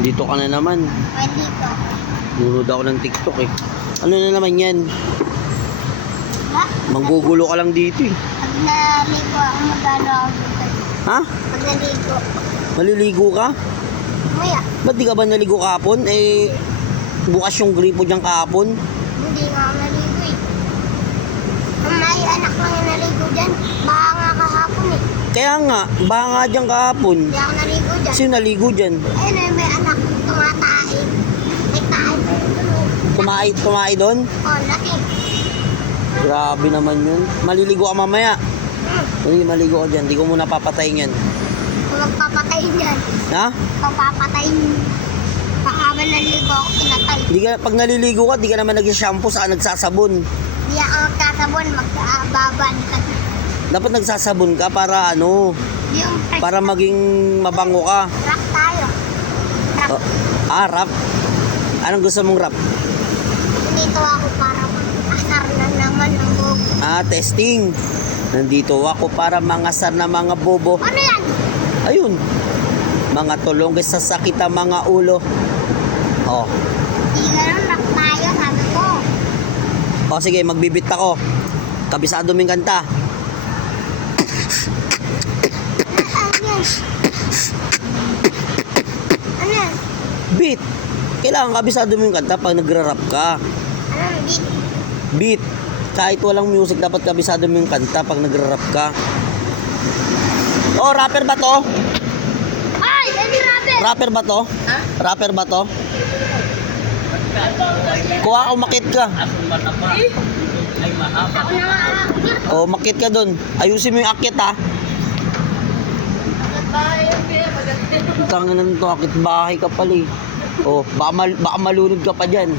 Dito ka na naman. Pwede ko. Nunod ako ng TikTok eh. Ano na naman yan? Ha? Manggugulo ka lang dito eh. Pag naligo ako, magano ako dito. Ha? Pag naligo. Maliligo ka? Maya, Ba't di ka ba naligo kahapon? Eh, bukas yung gripo dyan kahapon. hindi nga ako naligo eh. Ang may anak lang yung naligo dyan. Baka nga kahapon eh. Kaya nga, baka nga dyan kahapon. Hindi ako naligo dyan. Sino naligo dyan? Ayun eh, may anak tumatae. May tae pa rin doon. Tumae doon? Oh, laki. Grabe naman yun. Maliligo ka mamaya. Hindi, maligo ka dyan. Di ko muna papatayin yan. Kung magpapatayin dyan. Ha? Kung papatayin. Baka ba naligo ako, pinatay. Di ka, pag naliligo ka, di ka naman nag-shampoo, saan nagsasabon. Hindi ako magkasabon, magbabad ka. Dapat nagsasabon ka para ano, Yung fresh para maging mabango ka. rock tayo. Rock. Rap. Anong gusto mong rap? Dito ako para asar na naman ang buhok. Testing. Nandito ako para mangasar na mga bobo. Ano yan? Ayun. Mga tulong sa sakit ang mga ulo. Oh. Hindi ganun, rock tayo, sabi ko. O sige, magbibit ako. Kabisado mo yung kanta. Ano yan? Ano yan? Beat. Kailangan kabisado mo yung kanta pag nagra-rap ka. Ano yan? Beat. Kahit walang music, dapat kabisado mo yung kanta pag nagra-rap ka. Oh, rapper ba to? Ay! Hindi rapper! Rapper ba to? Ha? Rapper ba to? Kuha, umakit ka. Ako na nga akit. O, umakit ka dun. Ayusin mo yung akit ha. Tangan na nito, akit bahay ka pala eh. O, baka malunod ka pa dyan.